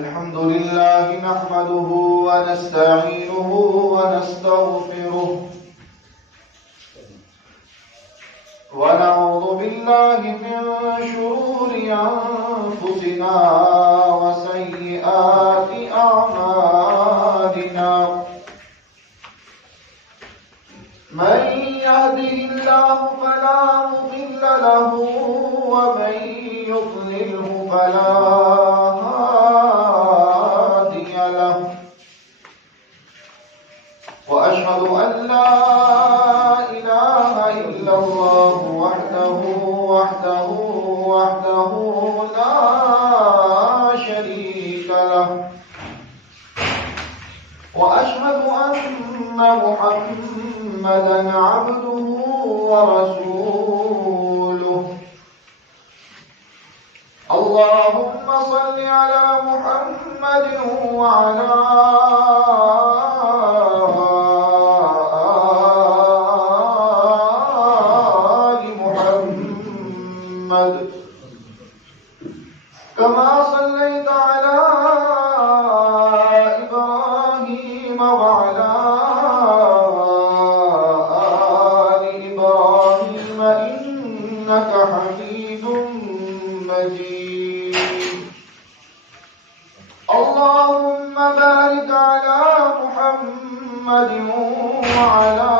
الحمد لله نحمده ونستعينه ونستغفره ونعوذ بالله من شرور أنفسنا وسيئات أعمالنا من يهده الله فلا مضل له ومن يضلله فلا هادي له وأشهد أن لا إله إلا الله وحده لا شريك له وأشهد أن محمدا عبده ورسوله اللهم صل على محمد وعلى آل محمد كما صليت على إبراهيم وعلى آل إبراهيم إنك حميد مجيد اللهم بارك على محمد وعلى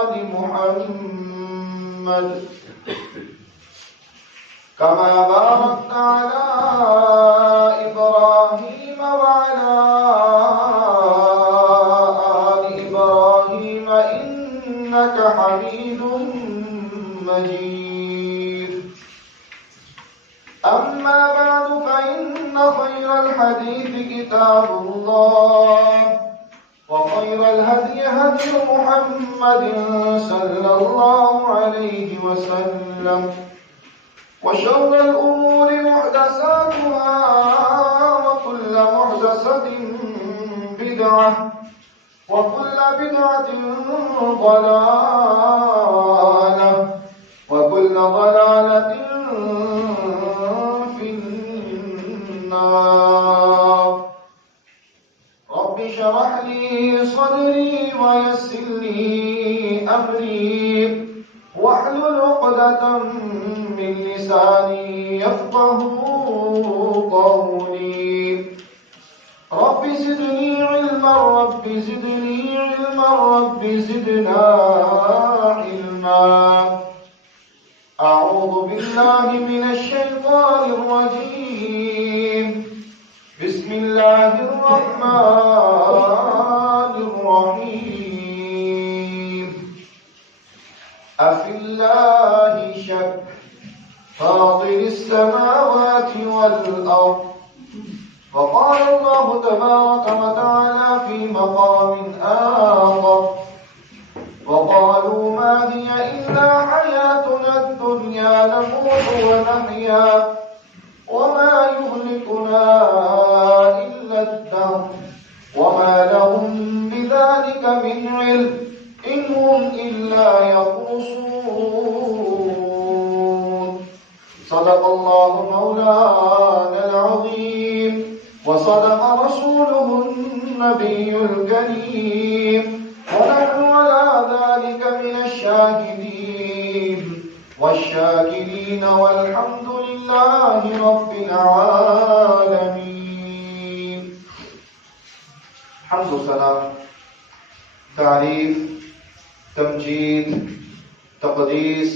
آل محمد كما باركت على إبراهيم وعلى آل إبراهيم إنك حميد مجيد أما بعد فإن خير الحديث كتاب الله وخير الهدي هدي محمد صلى الله عليه وسلم وشر الأمور محدثاتها وكل محدثة بدعة وكل بدعة ضلالة وكل ضلالة في النار رب اشرح لي صدري ويسر لي أمري واحلل عقدة من لساني يفقهوا قولي رب زدني علما رب زدني علما رب زدنا علما أعوذ بالله من الشيطان الرجيم بسم الله الرحمن الرحيم أفي الله شك فاطر السماوات والأرض وقال الله تبارك وتعالى في مقام آخر وقالوا ما هي إلا حياتنا الدنيا نموت ونحيا وما يهلكنا إلا الدهر وما لهم بذلك من علم إن هم إلا يخرصون صدق الله مولانا العظيم وصدق رسوله النبي الكريم ونحن على ذلك من الشاهدين والشاكرين والحمد لله رب العالمين حمد و ثنا تعریف تمجید تقدیس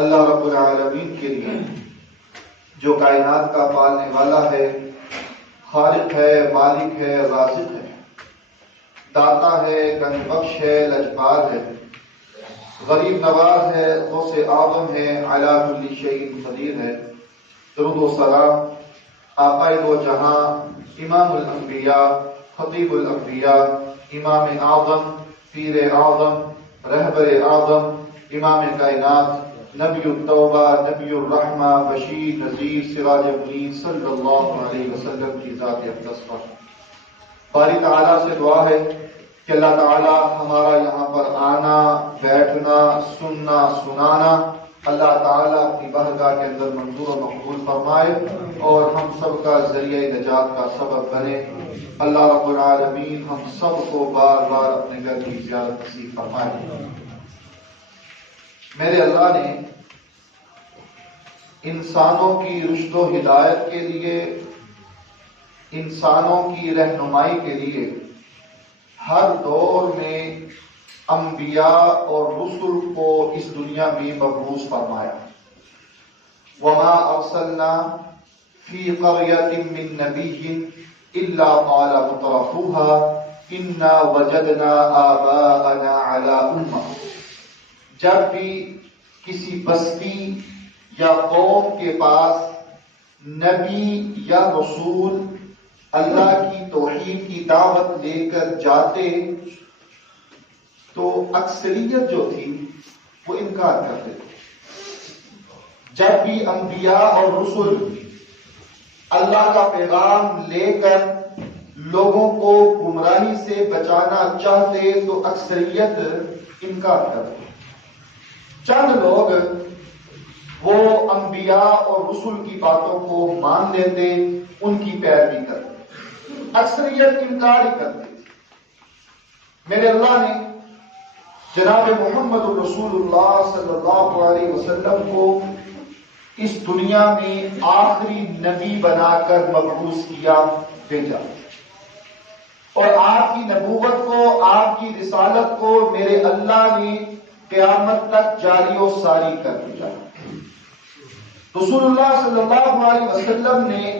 اللہ رب العالمین کے لیے جو کائنات کا پالنے والا ہے، خالق ہے، مالک ہے، رازق ہے، داتا ہے، گنج بخش ہے، لجپال ہے، غریب نواز ہے، غوث اعظم ہے، علی کل شیء قدیر ہے۔ درود و سلام آقا دو جہاں، امام الانبیاء، خطیب الانبیاء، امام اعظم، پیر اعظم، رہبر اعظم، امام کائنات، نبی التوبہ، نبی الرحمہ، بشیر نذیر، سراج منیر صلی اللہ علیہ وسلم کی ذات اقدس پر باری تعالیٰ سے دعا ہے کہ اللہ تعالیٰ ہمارا یہاں پر آنا، بیٹھنا، سننا، سنانا اللہ تعالیٰ اپنی بارگاہ کے اندر منظور و مقبول فرمائے اور ہم سب کا ذریعہ نجات کا سبب بنے۔ اللہ رب العالمین ہم سب کو بار بار اپنے گھر کی زیارت نصیب فرمائے۔ میرے اللہ نے انسانوں کی رشد و ہدایت کے لیے، انسانوں کی رہنمائی کے لیے ہر دور میں انبیاء اور رسل کو اس دنیا میں مبعوث فرمایا۔ وما ارسلنا فی قریۃ من نبی الا قال مترفوها انا وجدنا آباءنا علی امہ۔ جب بھی کسی بستی یا قوم کے پاس نبی یا رسول اللہ کی توحید کی دعوت لے کر جاتے تو اکثریت جو تھی وہ انکار کرتے تھے۔ جب بھی انبیاء اور رسل اللہ کا پیغام لے کر لوگوں کو گمراہی سے بچانا چاہتے تو اکثریت انکار کرتے۔ چند لوگ وہ انبیاء اور رسل کی باتوں کو مان لیتے، ان کی پیروی کرتے، اکثریت انکار ہی کرتے۔ میرے اللہ نے جناب محمد رسول اللہ صلی اللہ علیہ وسلم کو اس دنیا میں آخری نبی بنا کر مبعوث کیا، بھیجا، اور آپ کی نبوت کو، آپ کی رسالت کو میرے اللہ نے قیامت تک جاری و ساری کر دیا۔ رسول اللہ صلی اللہ علیہ وسلم نے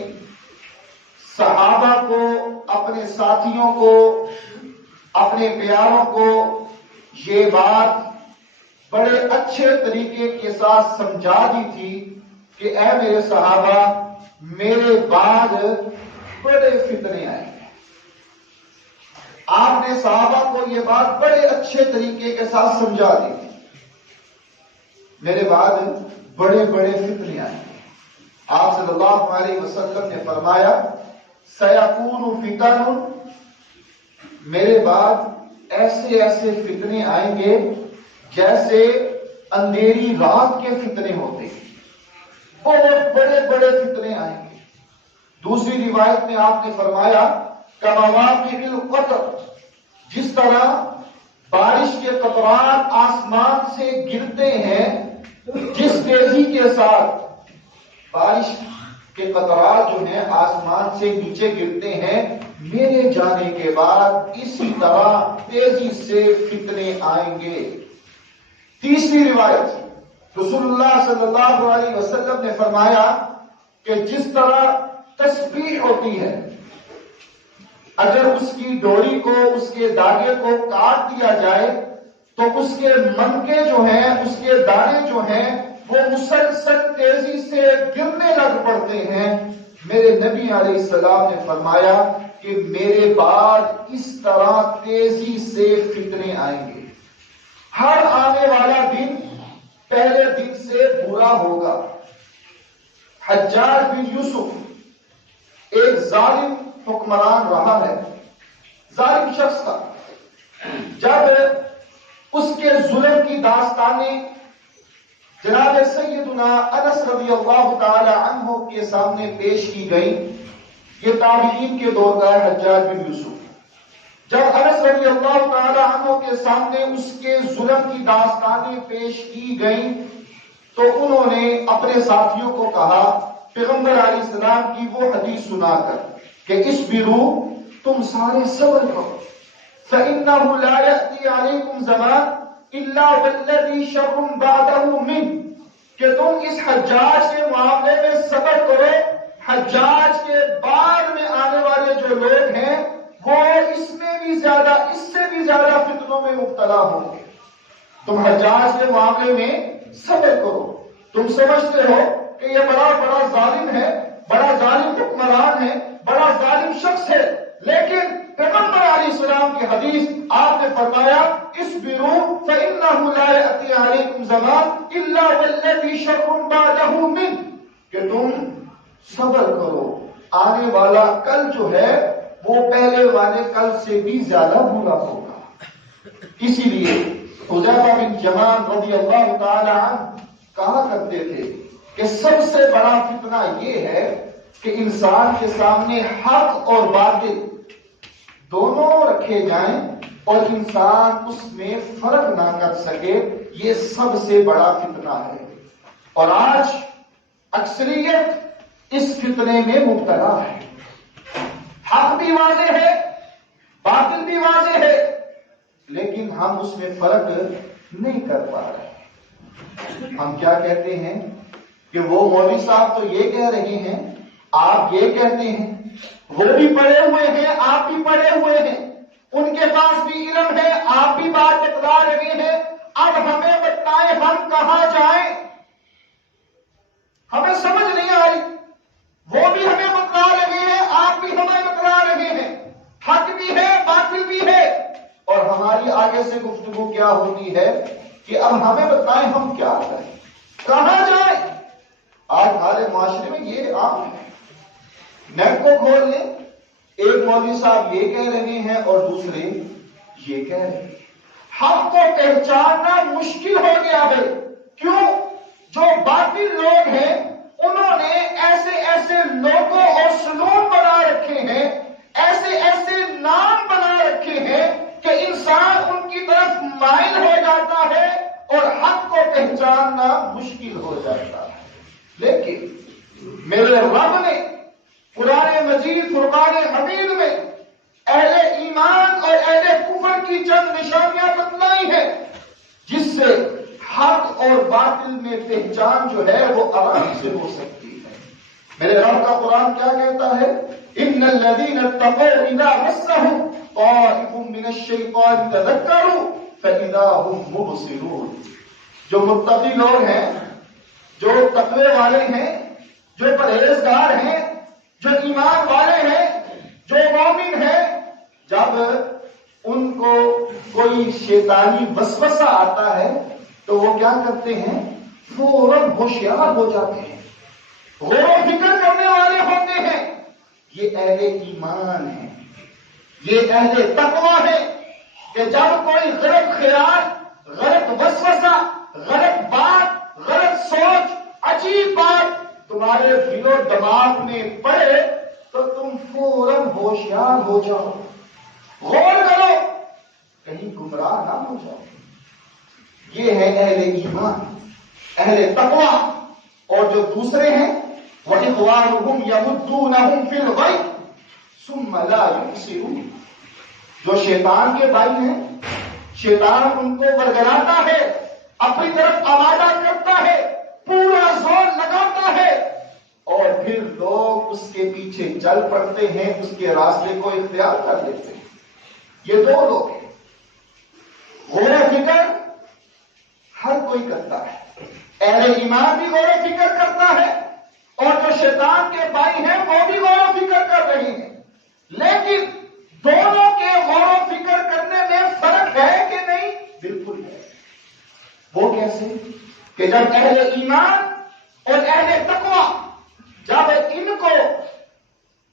صحابہ کو، اپنے ساتھیوں کو، اپنے پیاروں کو یہ بات بڑے اچھے طریقے کے ساتھ سمجھا دی تھی کہ اے میرے صحابہ، میرے بعد بڑے فتنے آئیں گے۔ آپ نے صحابہ کو یہ بات بڑے اچھے طریقے کے ساتھ سمجھا دی تھی، میرے بعد بڑے بڑے فتنے آئیں گے۔ آپ صلی اللہ علیہ وسلم نے فرمایا سَيَكُونُ فِتَنٌ، میرے بعد ایسے ایسے فتنے آئیں گے جیسے اندھیری رات کے فتنے ہوتے ہیں، بہت بڑے بڑے فتنے آئیں گے۔ دوسری روایت میں آپ نے فرمایا کَمَوَاقِعِ الْقَطْرِ، جس طرح بارش کے قطرات آسمان سے گرتے ہیں، جس تیزی کے ساتھ بارش کے قطرات جو ہیں آسمان سے نیچے گرتے ہیں، میرے جانے کے بعد اسی طرح تیزی سے فتنے آئیں گے۔ تیسری روایت رسول اللہ صلی اللہ علیہ وسلم نے فرمایا کہ جس طرح تسبیح ہوتی ہے، اگر اس کی ڈوری کو، اس کے داغے کو کاٹ دیا جائے تو اس کے منکے جو ہیں، اس کے دانے جو ہیں، وہ مسلسل تیزی سے گرنے لگ پڑتے ہیں۔ میرے نبی علیہ السلام نے فرمایا کہ میرے بعد اس طرح تیزی سے فتنے آئیں گے۔ ہر آنے والا دن پہلے دن سے برا ہوگا۔ حجاج بن یوسف ایک ظالم حکمران رہا ہے، ظالم شخص تھا۔ جب اس کے ظلم کی داستانیں جناب سیدنا انس رضی اللہ تعالی عنہ کے سامنے پیش کی گئی، یہ تابعین کے دور کا ہے حجاج بن یوسف۔ جب انس رضی اللہ تعالی عنہ کے سامنے اس کے ظلم کی داستانیں پیش کی گئیں تو انہوں نے اپنے ساتھیوں کو کہا، پیغمبر علیہ السلام کی وہ حدیث سنا کر کہ اصبروا، تم سارے صبر کرو، فإنه لا يأتي عليكم زمان الا والذي شر بعده منه، کہ تم اس حجاج کے معاملے میں صبر کرو، حجاج کے بعد میں آنے والے جو لوگ ہیں وہ اس میں بھی زیادہ، اس سے بھی زیادہ فتنوں میں مبتلا ہوں گے۔ تم حجاج کے معاملے میں صبر کرو۔ تم سمجھتے ہو کہ یہ بڑا ظالم ہے، بڑا ظالم حکمران ہے، بڑا ظالم شخص ہے، لیکن پیغمبر علیہ السلام کی حدیث آپ نے فرمایا اصبروا فإنه لا يأتي عليكم زمان الا والذي شر بعده منه، کہ تم صبر کرو، آنے والا کل جو ہے وہ پہلے والے کل سے بھی زیادہ برا ہوگا۔ اسی لیے حذیفہ بن یمان رضی اللہ تعالی عنہ کہا کرتے تھے کہ سب سے بڑا فتنہ یہ ہے کہ انسان کے سامنے حق اور باطل دونوں رکھے جائیں اور انسان اس میں فرق نہ کر سکے، یہ سب سے بڑا فتنہ ہے۔ اور آج اکثریت اس فتنے میں مبتلا ہے۔ حق بھی واضح ہے، باطل بھی واضح ہے، لیکن ہم اس میں فرق نہیں کر پا رہے۔ ہم کیا کہتے ہیں کہ وہ مولوی صاحب تو یہ کہہ رہے ہیں، آپ یہ کہتے ہیں، وہ بھی پڑھے ہوئے ہیں، آپ بھی پڑھے ہوئے ہیں، ان کے پاس بھی علم ہے، آپ بھی بات بتلا رہے ہیں، اب ہمیں بتائیں ہم کہاں جائیں؟ ہمیں سمجھ نہیں آئی۔ وہ بھی ہمیں بتلا رہے ہیں، آپ بھی ہمیں بتلا رہے ہیں، حق بھی ہے، باطل بھی ہے، اور ہماری آگے سے گفتگو کیا ہوتی ہے کہ اب ہمیں بتائیں ہم کیا کریں، کہاں جائیں؟ آج ہمارے معاشرے میں یہ عام ہے۔ نیٹ کو کھول لیں، ایک مولوی صاحب یہ کہہ رہے ہیں اور دوسرے یہ کہہ رہے ہیں۔ حق کو پہچاننا مشکل ہو گیا ہے۔ کیوں؟ جو باطل لوگ ہیں انہوں نے ایسے ایسے لوگوں اور سلوک بنا رکھے ہیں، ایسے ایسے نام بنا رکھے ہیں کہ انسان ان کی طرف مائل ہو جاتا ہے اور حق کو پہچاننا مشکل ہو جاتا ہے۔ لیکن میرے رب نے قرآن مجید فرقان حمید میں اہل ایمان اور اہل کفر کی چند نشانیاں بتلائی ہیں جس سے حق اور باطل میں پہچان جو ہے وہ آرام سے ہو سکتی ہے۔ میرے رب کا قرآن کیا کہتا ہے؟ ان الذين اتقوا اذا مسهم طائف من الشيطان تذكروا فاذا هم مبصرون۔ جو متقی لوگ ہیں، جو تقوی والے ہیں، جو پرہیزگار ہیں، جو ایمان والے ہیں، جو مومن ہیں، جب ان کو کوئی شیطانی وسوسہ آتا ہے تو وہ کیا کرتے ہیں؟ فوراً ہوشیار ہو جاتے ہیں، غور و فکر کرنے والے ہوتے ہیں۔ یہ اہل ایمان ہے، یہ اہل تقویٰ ہے کہ جب کوئی غلط خیال، غلط وسوسہ، غلط بات، غلط سوچ، عجیب بات تمہارے دل و دماغ میں پڑے تو تم فوراً ہوشیار ہو جاؤ، غور کرو کہیں گمراہ نہ ہو جاؤ۔ یہ ہے اہل ایمان، اہل تقویٰ۔ اور جو دوسرے ہیں وَإِخْوَانُهُمْ يَمُدُّونَهُمْ فِي الْغَيِّ ثُمَّ لَا يُبْصِرُونَ۔ جو شیطان کے بھائی ہیں، شیطان ان کو ورگلاتا ہے، اپنی طرف آمادہ کرتا ہے، پورا زور لگاتا ہے، اور پھر لوگ اس کے پیچھے چل پڑتے ہیں، اس کے راستے کو اختیار کر لیتے ہیں۔ یہ دو لوگ ہیں۔ غور و فکر ہر کوئی کرتا ہے، اہل ایمان بھی غور و فکر کرتا ہے اور جو شیطان کے بھائی ہیں وہ بھی غور و فکر کر رہے ہیں، لیکن دونوں کے غور و فکر کرنے میں فرق ہے کہ نہیں؟ بالکل ہے۔ وہ کیسے؟ کہ جب اہل ایمان اور اہل تقویٰ جب ان کو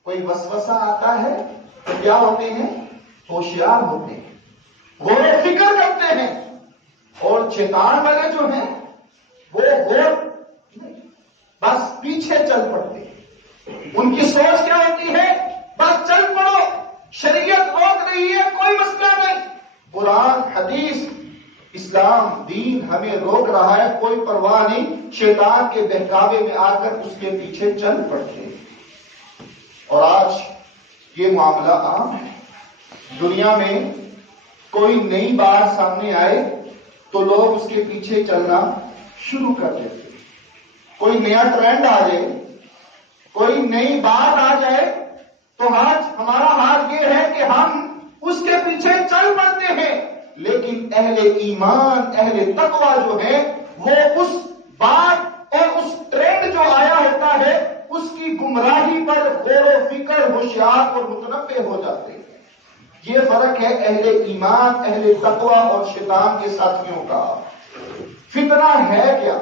کوئی وسوسہ آتا ہے تو کیا ہوتے ہیں؟ ہوشیار ہوتے ہیں، غور و فکر کرتے ہیں۔ اور شیطان والے جو ہیں وہ غور نہیں، بس پیچھے چل پڑتے ہیں۔ ان کی سوچ کیا ہوتی ہے؟ بس چل پڑو، شریعت روک رہی ہے، کوئی مسئلہ نہیں، قرآن حدیث اسلام دین ہمیں روک رہا ہے، کوئی پرواہ نہیں، شیطان کے بہکاوے میں آ کر اس کے پیچھے چل پڑتے ہیں۔ اور آج یہ معاملہ عام ہے۔ دنیا میں کوئی نئی بات سامنے آئے تو لوگ اس کے پیچھے چلنا شروع کر دیتے ہیں۔ کوئی نیا ٹرینڈ آ جائے، کوئی نئی بات آ جائے تو آج ہمارا حال یہ ہے کہ ہم اس کے پیچھے چل پڑتے ہیں، لیکن اہل ایمان، اہل تقویٰ جو ہے وہ اس بات اور اس ٹرینڈ جو آیا ہوتا ہے اس کی گمراہی پر غور و فکر، ہوشیار اور متنبہ ہو جاتے ہیں۔ یہ فرق ہے اہل ایمان، اہل تقویٰ اور شیطان کے ساتھیوں کا۔ فتنہ ہے کیا؟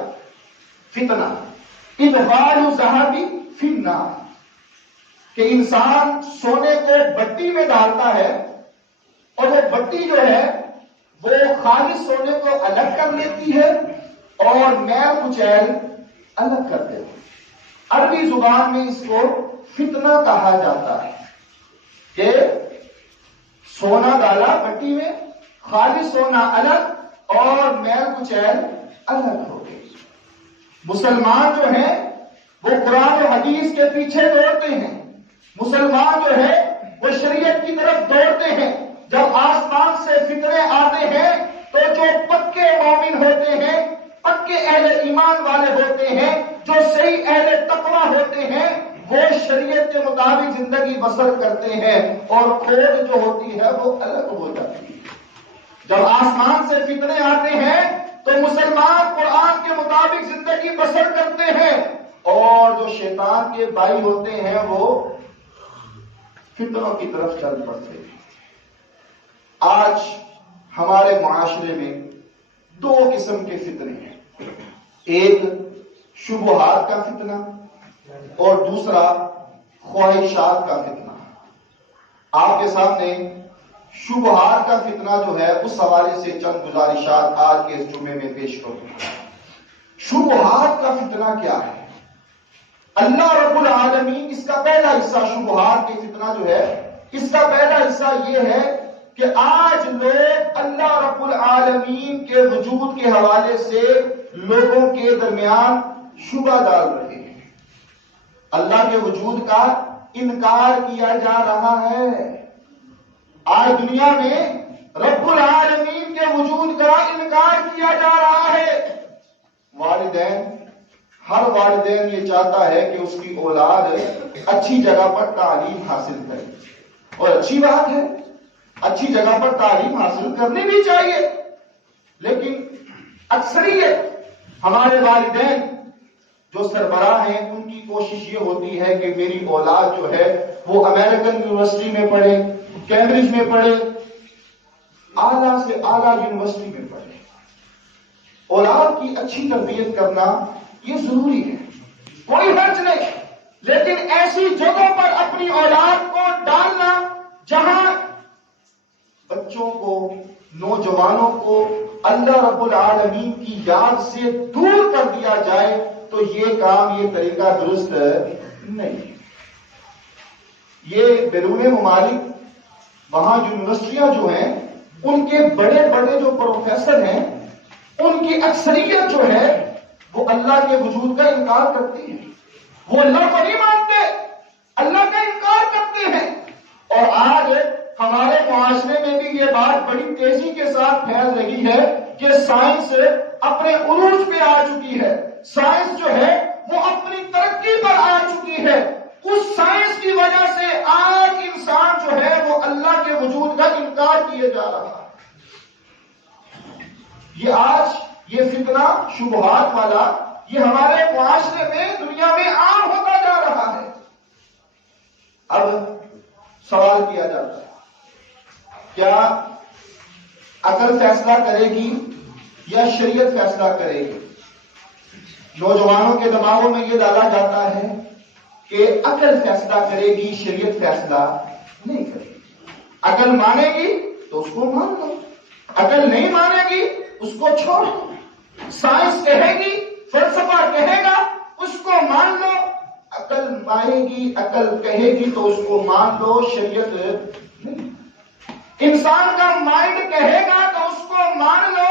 فتنہ ادخال الذهب فی النار، کہ انسان سونے کو بٹی میں ڈالتا ہے اور وہ بٹی جو ہے وہ خالص سونے کو الگ کر لیتی ہے اور میل کچیل الگ کرتے ہو۔ عربی زبان میں اس کو فتنہ کہا جاتا ہے کہ سونا ڈالا مٹی میں، خالی سونا الگ اور میل کچیل الگ ہو گئی۔ مسلمان جو ہیں وہ قرآن و حدیث کے پیچھے دوڑتے ہیں، مسلمان جو ہے وہ شریعت کی طرف دوڑتے ہیں۔ جب آسمان سے فتنے آتے ہیں تو جو پکے مومن ہوتے ہیں، پکے اہل ایمان والے ہوتے ہیں، جو صحیح اہل تقویٰ ہوتے ہیں، وہ شریعت کے مطابق زندگی بسر کرتے ہیں اور کھوٹ جو ہوتی ہے وہ الگ ہو جاتی ہے۔ جب آسمان سے فتنے آتے ہیں تو مسلمان قرآن کے مطابق زندگی بسر کرتے ہیں، اور جو شیطان کے بھائی ہوتے ہیں وہ فتنوں کی طرف چل پڑتے ہیں۔ آج ہمارے معاشرے میں دو قسم کے فتنے ہیں، ایک شبہات کا فتنہ اور دوسرا خواہشات کا فتنہ۔ آپ کے سامنے شبہات کا فتنہ جو ہے اس حوالے سے چند گزارشات آج کے اس جمعے میں پیش کروں۔ شبہات کا فتنہ کیا ہے؟ اللہ رب العالمین اس کا پہلا حصہ شبہات کے فتنہ جو ہے، اس کا پہلا حصہ یہ ہے کہ آج لوگ اللہ رب العالمین کے وجود کے حوالے سے لوگوں کے درمیان شبہ ڈال رہے ہیں۔ اللہ کے وجود کا انکار کیا جا رہا ہے۔ آج دنیا میں رب العالمین کے وجود کا انکار کیا جا رہا ہے۔ ہر والدین یہ چاہتا ہے کہ اس کی اولاد اچھی جگہ پر تعلیم حاصل کرے، اور اچھی بات ہے، اچھی جگہ پر تعلیم حاصل کرنی بھی چاہیے، لیکن اکثریت ہمارے والدین جو سربراہ ہیں ان کی کوشش یہ ہوتی ہے کہ میری اولاد جو ہے وہ امریکن یونیورسٹی میں پڑھے، کیمبرج میں پڑھے، اعلیٰ سے اعلیٰ یونیورسٹی میں پڑھے۔ اولاد کی اچھی تربیت کرنا یہ ضروری ہے، کوئی حرج نہیں، لیکن ایسی جگہوں پر اپنی اولاد کو ڈالنا جہاں بچوں کو، نوجوانوں کو اللہ رب العالمین کی یاد سے دور کر دیا جائے تو یہ کام، یہ طریقہ درست نہیں۔ یہ بیرون ممالک وہاں یونیورسٹیاں جو ہیں ان کے بڑے بڑے جو پروفیسر ہیں ان کی اکثریت جو ہے وہ اللہ کے وجود کا انکار کرتی ہے، وہ اللہ کو نہیں مانتے، اللہ کا انکار کرتے ہیں۔ اور آج ہمارے معاشرے میں بھی یہ بات بڑی تیزی کے ساتھ پھیل رہی ہے کہ سائنس اپنے عروج پہ آ چکی ہے، سائنس جو ہے وہ اپنی ترقی پر آ چکی ہے۔ اس سائنس کی وجہ سے آج انسان جو ہے وہ اللہ کے وجود کا انکار کیے جا رہا ہے۔ یہ آج یہ فتنہ شبہات والا یہ ہمارے معاشرے میں، دنیا میں عام ہوتا جا رہا ہے۔ اب سوال کیا جاتا ہے، کیا عقل فیصلہ کرے گی یا شریعت فیصلہ کرے گی؟ نوجوانوں کے دماغوں میں یہ ڈالا جاتا ہے کہ عقل فیصلہ کرے گی، شریعت فیصلہ نہیں کرے گی۔ عقل مانے گی تو اس کو مان لو، عقل نہیں مانے گی اس کو چھوڑ دو۔ سائنس کہے گی، فلسفہ کہے گا، اس کو مان لو۔ عقل مانے گی، عقل کہے گی تو اس کو مان لو، شریعت نہیں۔ انسان کا مائنڈ کہے گا تو اس کو مان لو،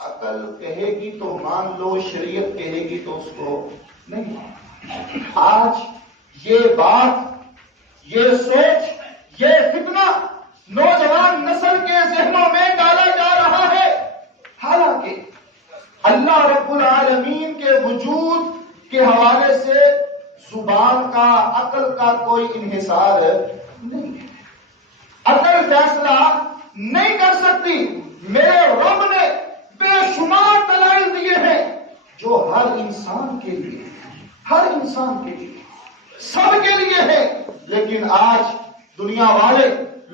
عقل کہے گی تو مان لو، شریعت کہے گی تو اس کو نہیں۔ آج یہ بات، یہ سوچ، یہ فتنہ نوجوان نسل کے ذہنوں میں ڈالا جا رہا ہے، حالانکہ اللہ رب العالمین کے وجود کے حوالے سے زبان کا، عقل کا کوئی انحصار نہیں ہے۔ عقل فیصلہ نہیں کر سکتی۔ میرے رب نے بے شمار دلائل دیے ہیں جو ہر انسان کے لیے، ہر انسان کے لیے، سب کے لیے ہے، لیکن آج دنیا والے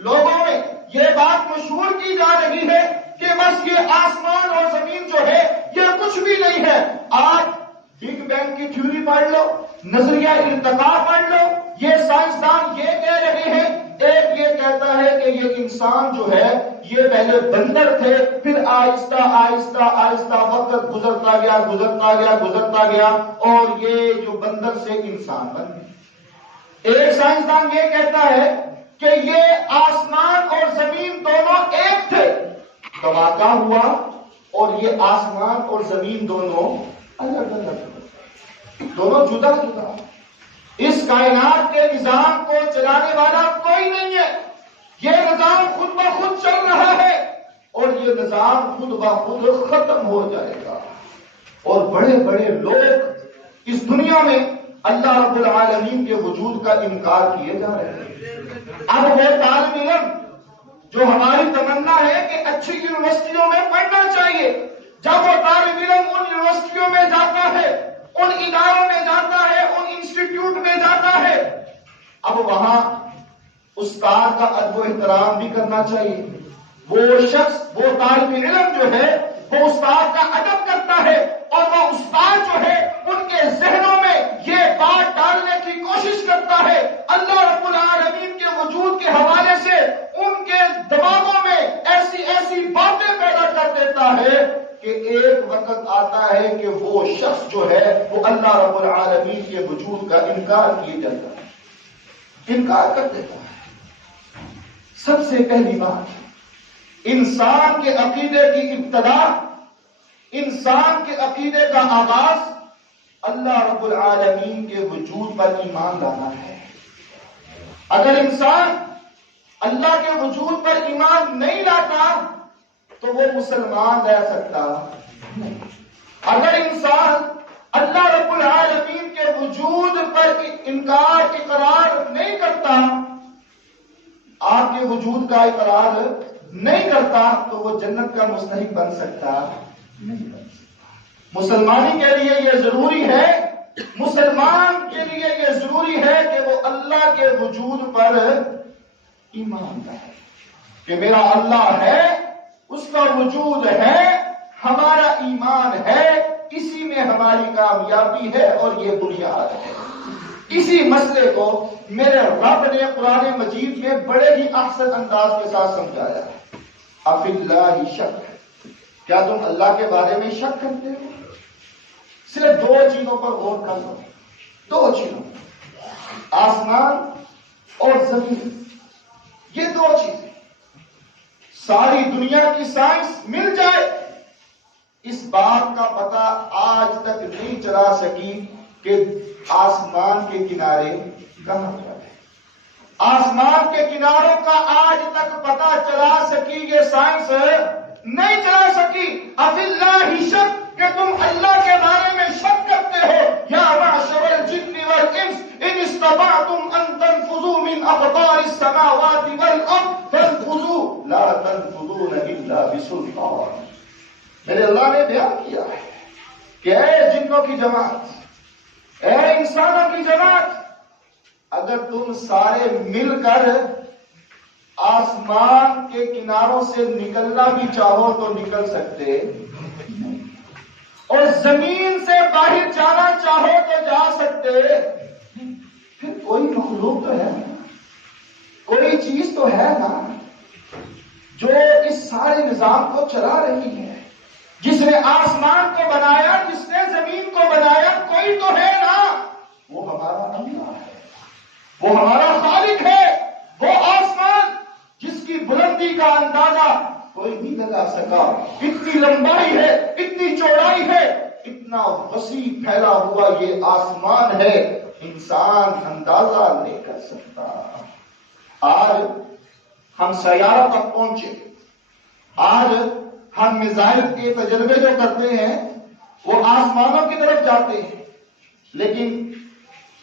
لوگوں میں یہ بات مشہور کی جا رہی ہے کہ بس یہ آسمان اور زمین جو ہے یہ کچھ بھی نہیں ہے۔ آج بگ بینگ کی تھیوری پڑھ لو، نظریہ ارتقاء پڑھ لو، یہ سائنسدان یہ کہہ رہے ہیں، ایک یہ کہتا ہے کہ یہ انسان جو ہے یہ پہلے بندر تھے، پھر آہستہ آہستہ آہستہ وقت گزرتا گیا اور یہ جو بندر سے انسان بن گئے۔ ایک سائنسدان یہ کہتا ہے کہ یہ آسمان اور زمین دونوں ایک تھے، تو واقع ہوا اور یہ آسمان اور زمین دونوں الگ الگ، دونوں جدا جدا۔ اس کائنات کے نظام کو چلانے والا کوئی نہیں ہے، یہ نظام خود بخود چل رہا ہے اور یہ نظام خود بخود ختم ہو جائے گا، اور بڑے بڑے لوگ اس دنیا میں اللہ رب العالمین کے وجود کا انکار کیے جا رہے ہیں۔ اب وہ طالب علم جو ہماری تمنا ہے کہ اچھی یونیورسٹیوں میں پڑھنا چاہیے، جب وہ طالب علم ان یونیورسٹیوں میں جاتا ہے، ان اداروں میں جاتا ہے، ان انسٹیٹیوٹ میں جاتا ہے، اب وہاں استاد کا ادب و احترام بھی کرنا چاہیے۔ وہ شخص، وہ طالب علم جو ہے وہ استاد کا ادب کرتا ہے، اور وہ استاد جو ہے ان کے ذہنوں میں یہ بات ڈالنے کی کوشش کرتا ہے، اللہ رب العالمین کے وجود کے حوالے سے ان کے دماغوں میں ایسی ایسی باتیں پیدا کر دیتا ہے کہ ایک وقت آتا ہے کہ وہ شخص جو ہے وہ اللہ رب العالمین کے وجود کا انکار کیے جاتا ہے، انکار کر دیتا ہے۔ سب سے پہلی بات، انسان کے عقیدے کی ابتدا، انسان کے عقیدے کا آغاز اللہ رب العالمین کے وجود پر ایمان لانا ہے۔ اگر انسان اللہ کے وجود پر ایمان نہیں لاتا تو وہ مسلمان رہ سکتا نہیں۔ اگر انسان اللہ رب العالمین کے وجود پر انکار، اقرار نہیں کرتا، آپ کے وجود کا اقرار نہیں کرتا، تو وہ جنت کا مستحق بن سکتا نہیں۔ مسلمانی کے لیے یہ ضروری ہے، مسلمان کے لیے یہ ضروری ہے کہ وہ اللہ کے وجود پر ایمان لائے کہ میرا اللہ ہے، اس کا وجود ہے، ہمارا ایمان ہے، اسی میں ہماری کامیابی ہے اور یہ بنیاد ہے۔ اسی مسئلے کو میرے رب نے قرآن مجید میں بڑے ہی احسن انداز کے ساتھ سمجھایا ہے۔ افی اللہ شک، کیا تم اللہ کے بارے میں شک کرتے ہو؟ صرف دو چیزوں پر غور کر لو، دو چیزوں، آسمان اور زمین، یہ دو چیزیں ساری دنیا کی سائنس مل جائے، اس بات کا پتہ آج تک نہیں چلا سکی کہ آسمان کے کنارے کہاں پر ہے۔ آسمان کے کناروں کا آج تک پتہ چلا سکی، یہ سائنس نہیں چلا سکی۔ افی اللہ شک، کہ تم اللہ کے بارے میں شک کرتے ہو۔ یا معشر الجن والانس ان استطعتم ان تنفذوا من اقطار السماوات والارض فانفذوا لا تنفذون الا بسلطان۔ میرے اللہ نے بیان کیا ہے کہ اے جنوں کی جماعت، اے انسانوں کی جماعت، اگر تم سارے مل کر آسمان کے کناروں سے نکلنا بھی چاہو تو نکل سکتے، اور زمین سے باہر جانا چاہو تو جا سکتے، پھر کوئی مخلوق تو ہے نا، کوئی چیز تو ہے نا جو اس سارے نظام کو چلا رہی ہے، جس نے آسمان کو بنایا، جس نے زمین کو بنایا، کوئی تو ہے نا، وہ ہمارا اللہ ہے، وہ ہمارا خالق ہے۔ وہ آسمان جس کی بلندی کا اندازہ کوئی نہیں لگا سکا، اتنی لمبائی ہے، اتنی چوڑائی ہے، اتنا وسیع پھیلا ہوا یہ آسمان ہے، انسان اندازہ نہیں کر سکتا۔ آج ہم سیارہ تک پہنچے، آج ہم میزائل کے تجربے جو کرتے ہیں وہ آسمانوں کی طرف جاتے ہیں، لیکن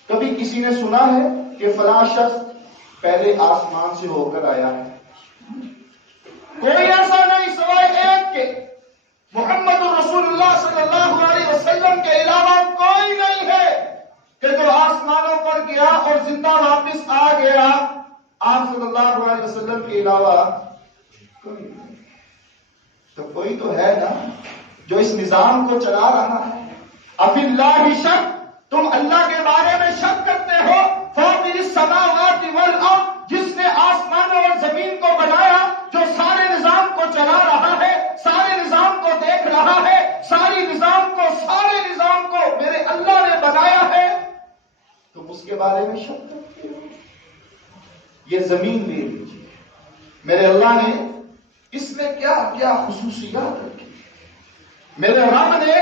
کبھی کسی نے سنا ہے کہ فلاں شخص پہلے آسمان سے ہو کر آیا ہے؟ کوئی ایسا نہیں سوائے ایک کے، محمد رسول اللہ صلی اللہ علیہ وسلم کے علاوہ کوئی نہیں ہے کہ جو آسمانوں پر گیا اور زندہ واپس آ گیا۔ آپ صلی اللہ علیہ وسلم کے علاوہ کوئی نہیں، تو کوئی تو ہے نا جو اس نظام کو چلا رہا ہے۔ افی اللہ شک، تم اللہ کے بارے میں شک کرتے ہو، فاطر السماوات والارض، جس نے آسمانوں اور بارے میں شک رکھتے ہو؟ یہ زمین لے لیجیے، میرے اللہ نے اس میں کیا کیا خصوصیات رکھی، میرے رب نے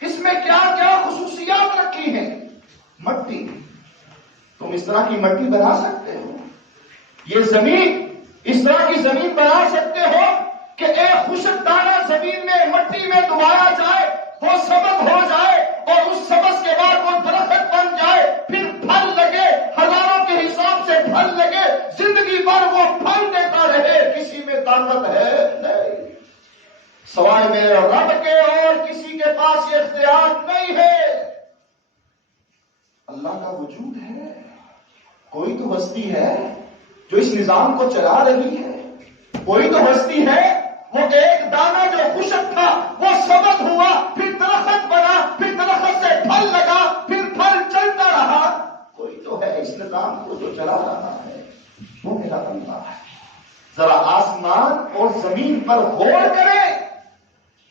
اس میں کیا کیا خصوصیات رکھی ہیں۔ مٹی، تم اس طرح کی مٹی بنا سکتے ہو؟ یہ زمین، اس طرح کی زمین بنا سکتے ہو کہ ایک خشک دانہ زمین میں مٹی میں دبایا جائے، وہ سبز ہو جائے اور اس سبز کے بعد وہ درخت بن جائے، پھر پھل لگے، ہزاروں کے حساب سے پھل لگے، زندگی بھر وہ پھل دیتا رہے؟ کسی میں طاقت ہے؟ نہیں، سوائے میرے رب کے اور کسی کے پاس یہ اختیار نہیں ہے۔ اللہ کا وجود ہے، کوئی تو ہستی ہے جو اس نظام کو چلا رہی ہے، کوئی تو ہستی ہے، وہ ایک دانہ جو خشک تھا وہ سبز ہوا، پھر درخت بنا، پھر درخت سے پھل لگا، پھر پھل چلتا رہا، کوئی تو ہے اس نظام کو جو چلا رہا ہے، وہ میرا اللہ ہے۔ ذرا آسمان اور زمین پر غور کرے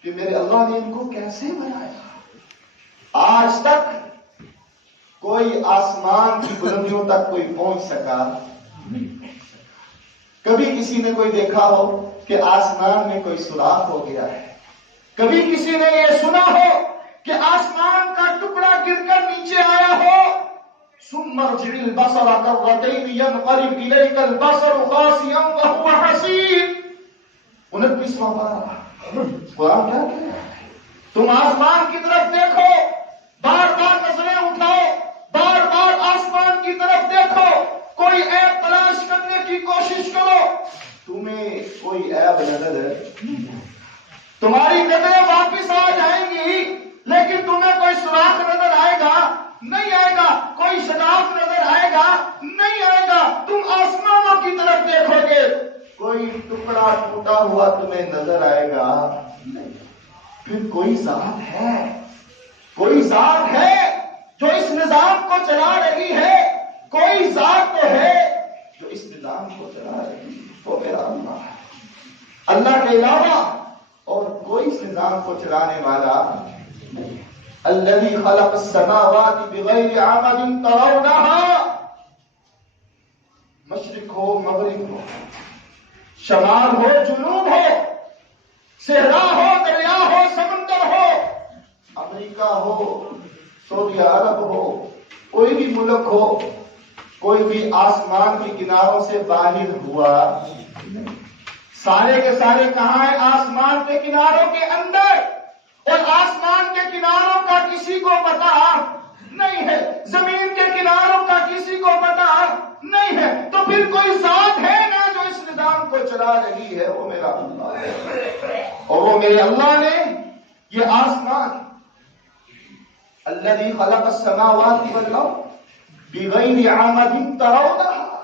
کہ میرے اللہ نے ان کو کیسے بنایا۔ آج تک کوئی آسمان کی بلندیوں تک کوئی پہنچ سکا نہیں۔ کبھی کسی نے کوئی دیکھا ہو کہ آسمان میں کوئی سوراخ ہو گیا ہے؟ کبھی کسی نے یہ سنا ہو کہ آسمان کا ٹکڑا گر کر نیچے آیا ہو؟ ثم ارجع البصر كرتين ينقلب اليك البصر خاسئا وهو حسير۔ 29واں پارہ قرآن کیا کہہ رہا ہے؟ تم آسمان کی طرف دیکھو، بار بار نظریں اٹھاؤ، بار بار آسمان کی طرف دیکھو، کوئی عیب تلاش کرنے کی کوشش کرو، تمہیں کوئی عیب نظر ہے؟ تمہاری نظریں واپس آ جائیں گی لیکن تمہیں کوئی سوراخ نظر آئے گا؟ نہیں آئے گا۔ کوئی شگاف نظر آئے گا؟ نہیں آئے گا۔ تم آسمانوں کی طرف دیکھو گے، کوئی ٹکڑا ٹوٹا ہوا تمہیں نظر آئے گا؟ نہیں۔ پھر کوئی ذات ہے، کوئی ذات ہے جو اس نظام کو چلا رہی ہے، کوئی ذات تو ہے جو اس نظام کو چلا رہی ہے، وہ میرا اللہ ہے۔ اللہ کے علاوہ اور کوئی اس نظام کو چلانے والا نہیں۔ الذي خلق السماوات بغير عمد ترونها، مشرق ہو مغرب ہو، شمال ہو جنوب ہو، صحرا ہو دریا ہو سمندر ہو، امریکہ ہو سعودی عرب ہو، کوئی بھی ملک ہو، کوئی بھی آسمان کے کناروں سے باہر ہوا نہیں۔ سارے کے سارے کہاں ہیں؟ آسمان کے کناروں کے اندر، اور آسمان کے کناروں کا کسی کو پتا نہیں ہے، زمین کے کناروں کا کسی کو پتا نہیں ہے، تو پھر کوئی ذات ہے نا جو اس نظام کو چلا رہی ہے، وہ میرا اللہ ہے۔ اور وہ میرے اللہ نے یہ آسمان، الذي خلق السماوات والارض بغیر عمد ترونها،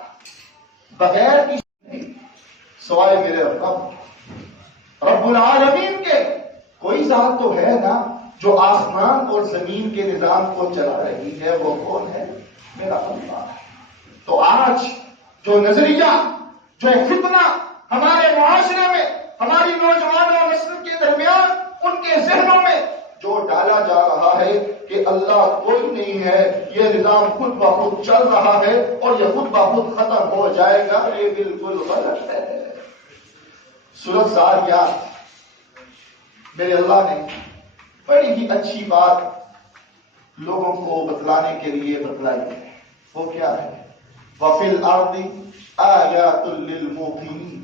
بغیر کسی سوائے میرے رب العالمین کے کوئی ذات تو ہے نا جو آسمان اور زمین کے نظام کو چلا رہی ہے، وہ کون ہے؟ میرا اللہ ہے۔ تو آج جو نظریہ، جو فتنہ ہمارے معاشرے میں، ہماری نوجوانوں نسل کے درمیان، ان کے ذہنوں میں جو ڈالا جا رہا ہے کہ اللہ کوئی نہیں ہے، یہ نظام خود بخود چل رہا ہے اور یہ خود بخود ختم ہو جائے گا، یہ بالکل غلط ہے۔ سورۃ ذاریات میرے اللہ نے بڑی ہی اچھی بات لوگوں کو بتلانے کے لیے بتلائی ہے۔ وہ کیا ہے؟ وَفِي الْأَرْضِ آيَاتٌ لِّلْمُوقِنِينَ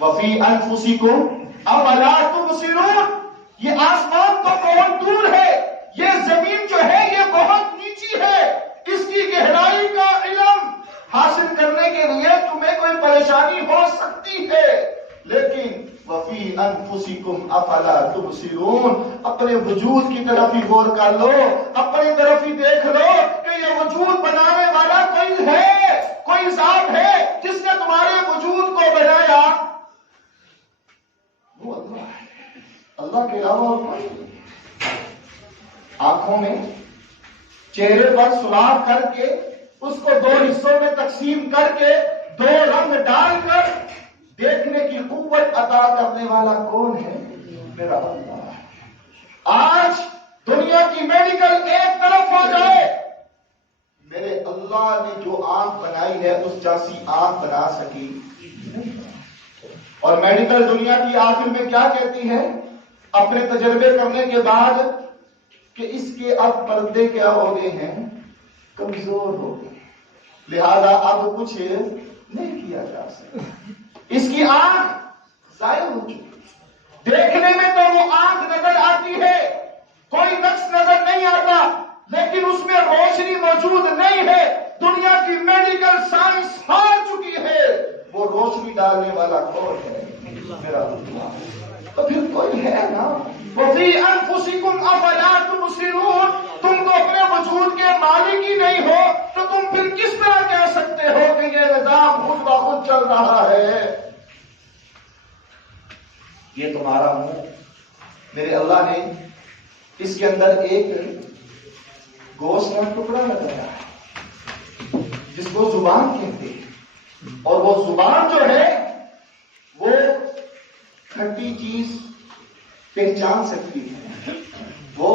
وَفِي أَنفُسِكُمْ أَفَلَا تُبْصِرُونَ۔ یہ آسمان تو بہت دور ہے، یہ زمین جو ہے یہ بہت نیچی ہے، اس کی گہرائی کا علم حاصل کرنے کے لیے تمہیں کوئی پریشانی ہو سکتی ہے، لیکن وَفِي أَنفُسِكُمْ أَفَلَا تُبْصِرُونَ، اپنے وجود کی طرف ہی غور کر لو، اپنی طرف ہی دیکھ لو کہ یہ وجود بنانے والا کوئی ہے، کوئی ذات ہے جس نے تمہارے وجود کو بنایا، وہ اللہ ہے۔ اللہ کے علاوہ اور کوئی نہیں۔ آنکھوں میں چہرے پر سوراخ کر کے اس کو دو حصوں میں تقسیم کر کے دو رنگ ڈال کر دیکھنے کی قوت عطا کرنے والا کون ہے؟ میرا اللہ ہے۔ آج دنیا کی میڈیکل ایک طرف ہو جائے، میرے اللہ ہے اس جیسی آنکھ بنا سکی نہیں۔ اور میڈیکل دنیا کی آخر میں کیا کہتی ہے اپنے تجربے کرنے کے بعد کہ اس کے اب پردے کیا ہو گئے ہیں، کمزور ہو گئے، لہذا اب کچھ نہیں کیا جا سکتا۔ اس کی آنکھ ضائع ہو چکی، دیکھنے میں تو وہ آنکھ نظر آتی ہے، کوئی نقص نظر نہیں آتا، لیکن اس میں روشنی موجود نہیں ہے۔ دنیا کی میڈیکل سائنس ہار چکی ہے، وہ روشنی ڈالنے والا کون ہے؟ میرا اللہ۔ تو پھر کوئی ہے نا، وَفِي أَنفُسِكُمْ أَفَلَا تُبْصِرُونَ، تم تو اپنے وجود کے مالک ہی نہیں ہو، تو تم پھر کس طرح کہہ سکتے ہو کہ یہ نظام خود بخود چل رہا ہے؟ یہ تمہارا منہ، میرے اللہ نے اس کے اندر ایک گوشت کا ٹکڑا لگایا ہے جس کو زبان کہتے ہیں، اور وہ زبان جو ہے وہ کھٹی چیز پہچان سکتی ہے، وہ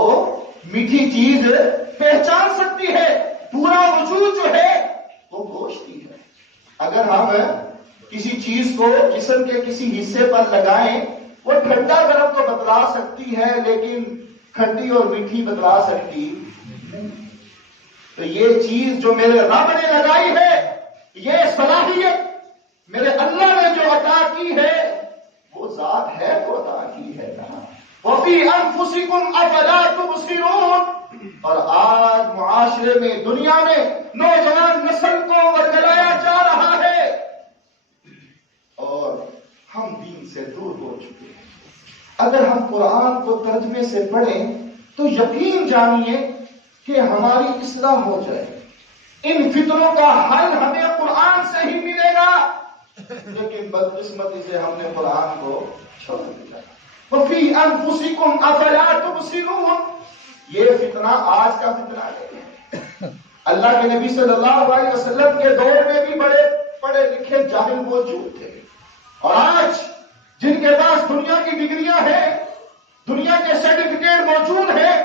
میٹھی چیز پہچان سکتی ہے، پورا وجود جو ہے وہ گوشت ہی ہے۔ اگر ہم کسی چیز کو جسم کے کسی حصے پر لگائیں، وہ ٹھنڈا گرم تو بتلا سکتی ہے لیکن کھٹی اور میٹھی بتلا سکتی نہیں۔ تو یہ چیز جو میرے رب نے لگائی ہے، یہ صلاحیت میرے اللہ نے جو عطا کی ہے، وہ ذات ہے تو عطا کی ہے نا۔ وَفِي أَنفُسِكُمْ أَفَلَا تُبْصِرُونَ، اور آج معاشرے میں، دنیا میں نوجوان نسل کو ورگلایا جا رہا ہے اور ہم دین سے دور ہو چکے ہیں۔ اگر ہم قرآن کو ترجمے سے پڑھیں تو یقین جانیے کہ ہماری اصلاح ہو جائے۔ ان فتنوں کا حل ہمیں قرآن سے ہی ملے گا، لیکن بدقسمتی سے ہم نے قرآن کو چھوڑ دیا۔ وَفِي أَنفُسِكُمْ أَفَلَا تُبْصِرُونَ، یہ فتنہ آج کا فتنہ نہیں ہے۔ اللہ کے نبی صلی اللہ علیہ وسلم کے دور میں بھی بڑے پڑھے لکھے جاہل موجود تھے، اور آج جن کے پاس دنیا کی ڈگریاں ہیں، دنیا کے سرٹیفکیٹ موجود ہیں،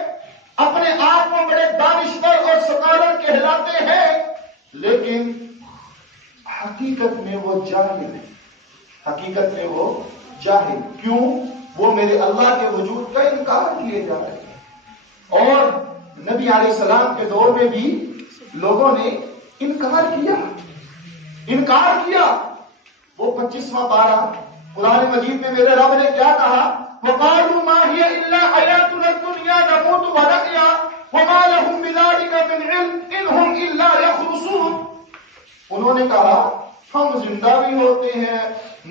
اپنے آپ کو بڑے دانشور اور سکالر کہلاتے ہیں، لیکن حقیقت میں وہ جاہل ہے۔ حقیقت میں وہ جاہل کیوں؟ وہ میرے اللہ کے وجود کا انکار کیے جا رہے ہیں، اور نبی علیہ السلام کے دور میں بھی لوگوں نے انکار کیا۔ وہ 25واں پارہ قرآن مجید میں میرے رب نے کیا کہا؟ وَقَالُوا مَا هِيَ إِلَّا حَيَاتُنَا الدُّنْيَا نَمُوتُ وَنَحْيَا وَمَا لَهُم بِذَلِكَ مِنْ عِلْمٍ إِنْ هُمْ إِلَّا يَخْرُصُونَ۔ انہوں نے کہا ہم زندہ بھی ہوتے ہیں،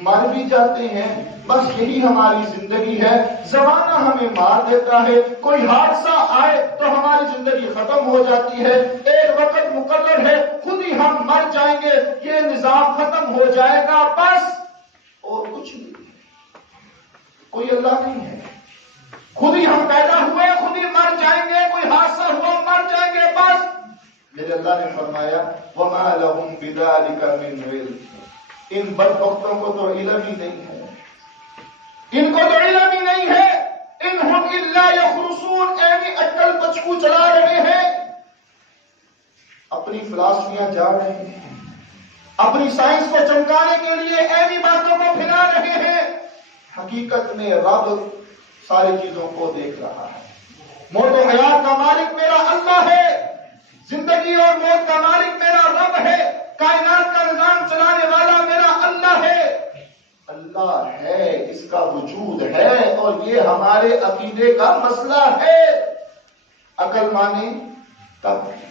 مر بھی جاتے ہیں، بس یہی ہماری زندگی ہے، زمانہ ہمیں مار دیتا ہے، کوئی حادثہ آئے تو ہماری زندگی ختم ہو جاتی ہے، ایک وقت مقرر ہے، خود ہی ہم مر جائیں گے، یہ نظام ختم ہو جائے گا، بس اور کچھ نہیں ہے، کوئی اللہ نہیں ہے، خود ہی ہم پیدا ہوئے، خود ہی مر جائیں گے، کوئی حادثہ ہوا مر جائیں گے، بس۔ میرے اللہ نے فرمایا وَمَا لَهُم بِذَلِكَ مِنْ عِلْمٍ، ان بدبختوں کو تو علم ہی نہیں ہے، ان کو تو علم ہی نہیں ہے، اِنْهُمْ إِلَّا يَخْرُصُونَ، ایوی اٹکل پچکو چلا رہے ہیں، اپنی فلسفیاں جا رہے ہیں، اپنی سائنس کو چمکانے کے لیے ایسی باتوں کو پھیلا رہے ہیں۔ حقیقت میں رب ساری چیزوں کو دیکھ رہا ہے۔ موت و حیات کا مالک میرا اللہ ہے، زندگی اور موت کا مالک میرا رب ہے، کائنات کا نظام چلانے والا میرا اللہ ہے۔ اللہ ہے، اس کا وجود ہے، اور یہ ہمارے عقیدے کا مسئلہ ہے۔ عقل مانے تب بھی،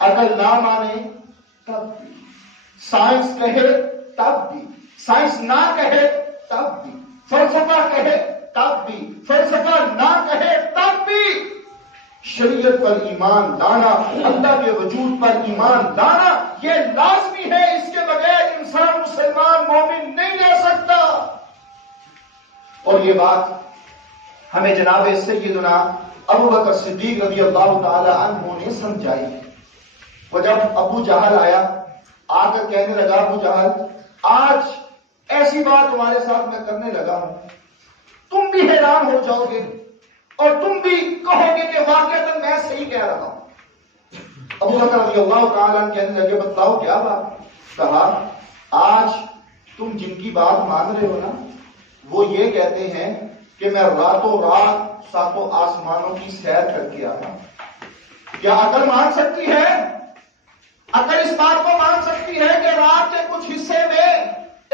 عقل نہ مانے تب بھی، سائنس کہے تب بھی، سائنس نہ کہے تب بھی، فلسفہ کہے تب بھی، فلسفہ نہ کہے تب بھی، شریعت پر ایمان لانا، اللہ کے وجود پر ایمان لانا یہ لازمی ہے، اس کے بغیر انسان مسلمان مومن نہیں رہ سکتا۔ اور یہ بات ہمیں جناب سیدنا ابو بکر صدیق رضی اللہ تعالی عنہ نے سمجھائی۔ وہ جب ابو جہل آیا، آ کر کہنے لگا ابو جہل آج ایسی بات تمہارے ساتھ میں کرنے لگا ہوں، تم بھی حیران ہو جاؤ گے اور تم بھی کہو گے کہ واقعتاً میں صحیح کہہ رہا ہوں۔ ابو بکر رضی اللہ تعالیٰ عنہ کہنے لگے بتلاؤ کیا بات؟ کہا آج تم جن کی بات مان رہے ہو نا وہ یہ کہتے ہیں کہ میں راتوں رات ساتوں آسمانوں کی سیر کر کے آیا. کیا عقل مان سکتی ہے؟ عقل اس بات کو مان سکتی ہے کہ رات کے کچھ حصے میں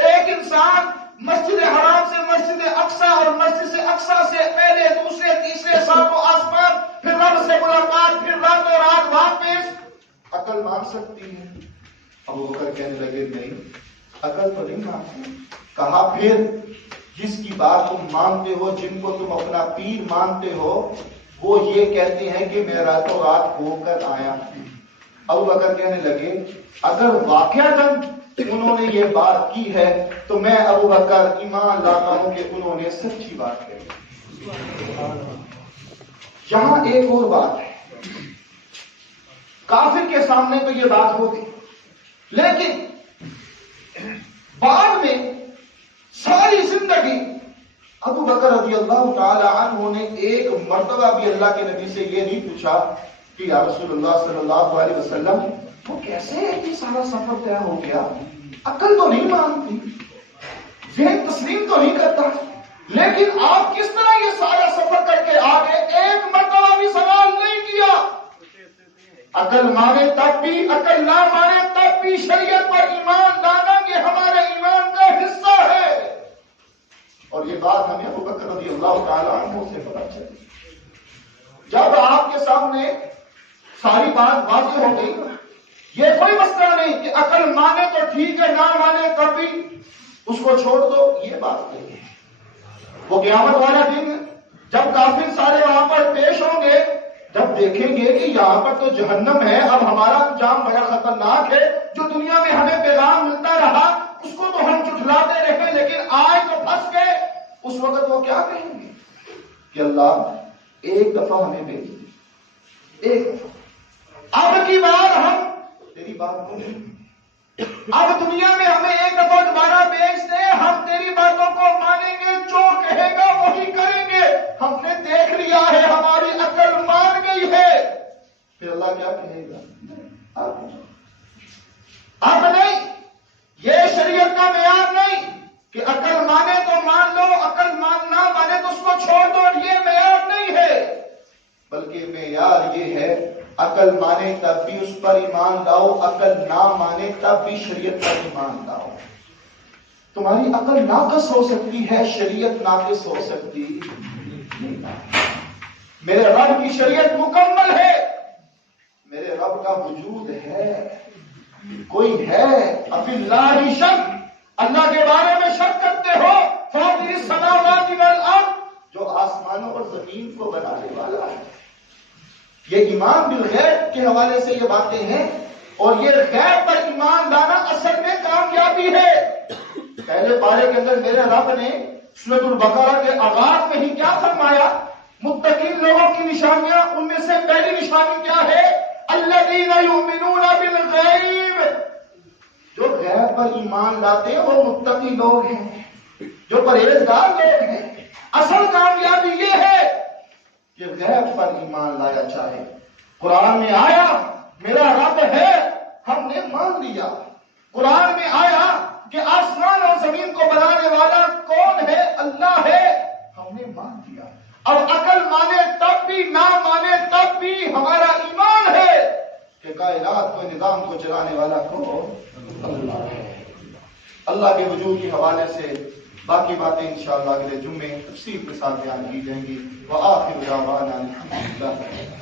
ایک انسان مسجد حرام سے مسجد اقصی اور مسجد سے اقصی سے پہلے دوسرے تیسرے ساتوں آسمان پھر رب سے ملاقات پھر راتوں رات واپس، عقل مان سکتی ہے؟ ابو بکر کہنے لگے نہیں، عقل تو نہیں مانتی. کہا پھر جس کی بات تم مانتے ہو، جن کو تم اپنا پیر مانتے ہو، وہ یہ کہتے ہیں کہ میں راتوں رات ہو کر آیا. ابو بکر کہنے لگے اگر واقعتاً انہوں نے یہ بات کی ہے تو میں ابو بکر ایمان لاتا ہوں کہ انہوں نے سچی بات کہی. یہاں ایک اور بات ہے، کافر کے سامنے تو یہ بات ہوگی، لیکن بعد میں ساری زندگی ابو بکر رضی اللہ تعالی عنہ نے ایک مرتبہ بھی اللہ کے نبی سے یہ نہیں پوچھا کہ یا رسول اللہ صلی اللہ علیہ وسلم وہ کیسے یہ سارا سفر طے ہو گیا؟ عقل تو نہیں مانتی، ذہن تسلیم تو نہیں کرتا، لیکن آپ کس طرح یہ سارا سفر کر کے آگے؟ ایک مرتبہ بھی سوال نہیں کیا. عقل مانے تب بھی، عقل نہ مانے تب بھی شریعت پر ایمان لانا یہ ہمارے ایمان کا حصہ ہے. اور یہ بات ہمیں ابو بکر رضی اللہ تعالیٰ عنہ سے پتہ چلی. جب آپ کے سامنے ساری بات واضح ہو گئی، یہ کوئی مسئلہ نہیں کہ عقل مانے تو ٹھیک ہے، نہ مانے تب بھی اس کو چھوڑ دو، یہ بات نہیں ہے. وہ قیامت والا دن جب کافر سارے وہاں پر پیش ہوں گے، جب دیکھیں گے کہ یہاں پر تو جہنم ہے، اب ہمارا انجام بڑا خطرناک ہے، جو دنیا میں ہمیں پیغام ملتا رہا اس کو تو ہم جھٹلاتے رہے لیکن آج تو پھنس گئے. اس وقت وہ کیا کہیں گے کہ اللہ ایک دفعہ ہمیں بھیج دے، ایک دفعہ، اب کی بار ہم تیری بات کو نہیں، اب دنیا میں ہمیں ایک دفعہ دوبارہ بھیج دے، ہم تیری باتوں کو مانیں گے، جو کہے گا وہی کریں گے، ہم نے دیکھ لیا ہے ہماری عقل مان گئی ہے. پھر اللہ کیا کہے گا؟ اب نہیں، یہ شریعت کا معیار نہیں کہ عقل مانے تو مان لو، عقل نہ مانے تو اس کو چھوڑ دو، یہ معیار نہیں ہے، بلکہ معیار یہ ہے عقل مانے تب بھی اس پر ایمان لاؤ، عقل نہ مانے تب بھی شریعت پر ایمان لاؤ. تمہاری عقل ناقص ہو سکتی ہے، شریعت ناقص ہو سکتی نہیں. میرے رب کی شریعت مکمل ہے، میرے رب کا وجود ہے، کوئی ہے افی اللہ شک، اللہ کے بارے میں شک کرتے ہو، فاطر السماوات والارض، جو آسمانوں اور زمین کو بنانے والا ہے. یہ ایمان بالغیب کے حوالے سے یہ باتیں ہیں، اور یہ غیب پر ایمان لانا اصل میں کامیابی ہے. پہلے پارے کے اندر میرے رب نے سورۃ البقرہ کے آغاز میں ہی کیا فرمایا؟ متقین لوگوں کی نشانیاں، ان میں سے پہلی نشانی کیا ہے؟ الذین یؤمنون بالغیب، جو غیب پر ایمان لاتے ہیں وہ متقی لوگ ہیں، جو پرہیزگار لوگ ہیں. اصل کامیابی یہ ہے کہ غیب پر ایمان لایا جائے. قرآن میں آیا میرا رب ہے، ہم نے مان لیا. قرآن میں آیا کہ آسمان اور زمین کو بنانے والا کون ہے؟ اللہ ہے، ہم نے مان لیا. اب عقل مانے تب بھی، نہ مانے تب بھی ہمارا ایمان ہے کہ کائنات کو، نظام کو چلانے والا کون؟ اللہ ہے. اللہ کے وجود کے حوالے سے باقی باتیں انشاءاللہ اگلے جمعے تفصیل کے ساتھ بیان کی جائیں گی. وآخر دعوانا الحمدللہ.